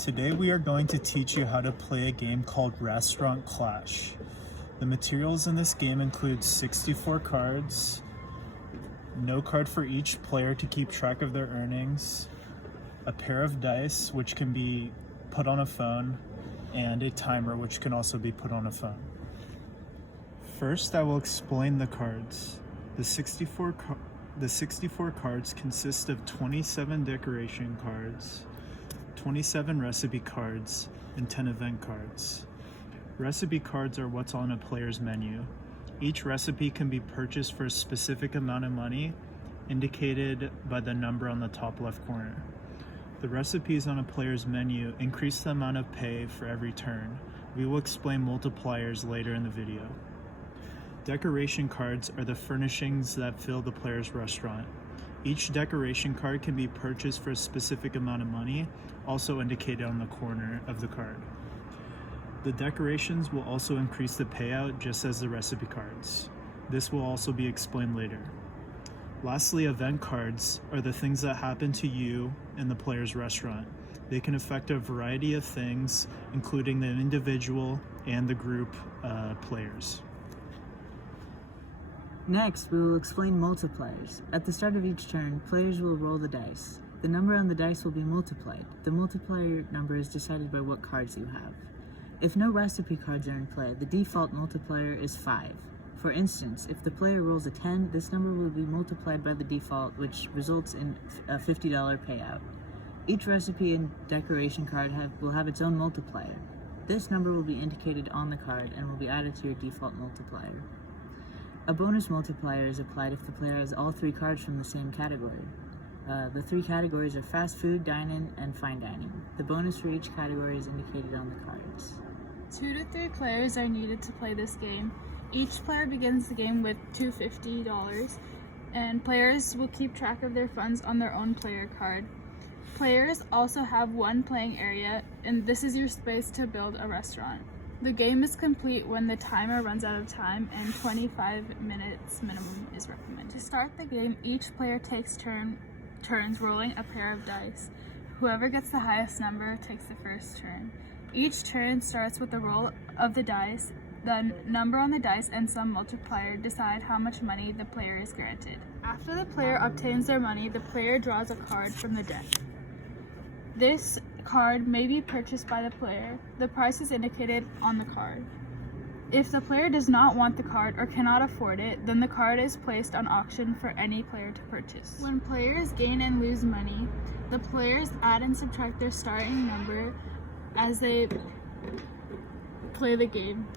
Today we are going to teach you how to play a game called Restaurant Clash. The materials in this game include 64 cards, no card for each player to keep track of their earnings, a pair of dice which can be put on a phone, and a timer which can also be put on a phone. First, I will explain the cards. The 64 cards consist of 27 decoration cards, 27 recipe cards, and 10 event cards. Recipe cards are what's on a player's menu. Each recipe can be purchased for a specific amount of money, indicated by the number on the top left corner. The recipes on a player's menu increase the amount of pay for every turn. We will explain multipliers later in the video. Decoration cards are the furnishings that fill the player's restaurant. Each decoration card can be purchased for a specific amount of money, also indicated on the corner of the card. The decorations will also increase the payout just as the recipe cards. This will also be explained later. Lastly, event cards are the things that happen to you in the player's restaurant. They can affect a variety of things, including the individual and the group players. Next, we will explain multipliers. At the start of each turn, players will roll the dice. The number on the dice will be multiplied. The multiplier number is decided by what cards you have. If no recipe cards are in play, the default multiplier is 5. For instance, if the player rolls a 10, this number will be multiplied by the default, which results in a $50 payout. Each recipe and decoration card will have its own multiplier. This number will be indicated on the card and will be added to your default multiplier. A bonus multiplier is applied if the player has all 3 cards from the same category. The 3 categories are fast food, dine-in, and fine dining. The bonus for each category is indicated on the cards. 2 to 3 players are needed to play this game. Each player begins the game with $250, and players will keep track of their funds on their own player card. Players also have one playing area, and this is your space to build a restaurant. The game is complete when the timer runs out of time, and 25 minutes minimum is recommended. To start the game, each player takes turns rolling a pair of dice. Whoever gets the highest number takes the first turn. Each turn starts with the roll of the dice. The number on the dice and some multiplier decide how much money the player is granted. After the player obtains their money, the player draws a card from the deck. This card may be purchased by the player. The price is indicated on the card. If the player does not want the card or cannot afford it, then the card is placed on auction for any player to purchase. When players gain and lose money, the players add and subtract their starting number as they play the game.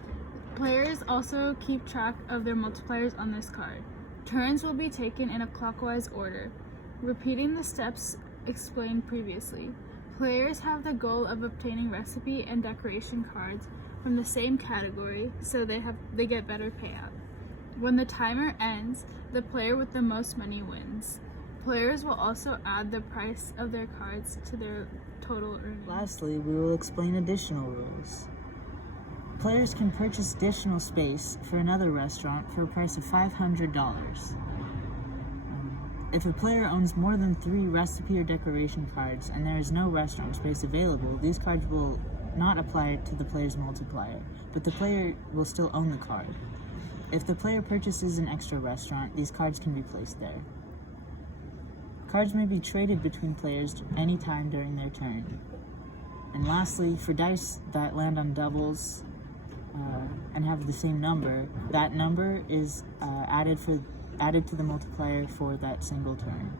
Players also keep track of their multipliers on this card. Turns will be taken in a clockwise order, repeating the steps explained previously. Players have the goal of obtaining recipe and decoration cards from the same category, so they get better payout. When the timer ends, the player with the most money wins. Players will also add the price of their cards to their total earnings. Lastly, we will explain additional rules. Players can purchase additional space for another restaurant for a price of $500. If a player owns more than 3 recipe or decoration cards and there is no restaurant space available, these cards will not apply to the player's multiplier, but the player will still own the card. If the player purchases an extra restaurant, these cards can be placed there. Cards may be traded between players any time during their turn. And lastly, for dice that land on doubles and have the same number, that number is added to the multiplier for that single turn.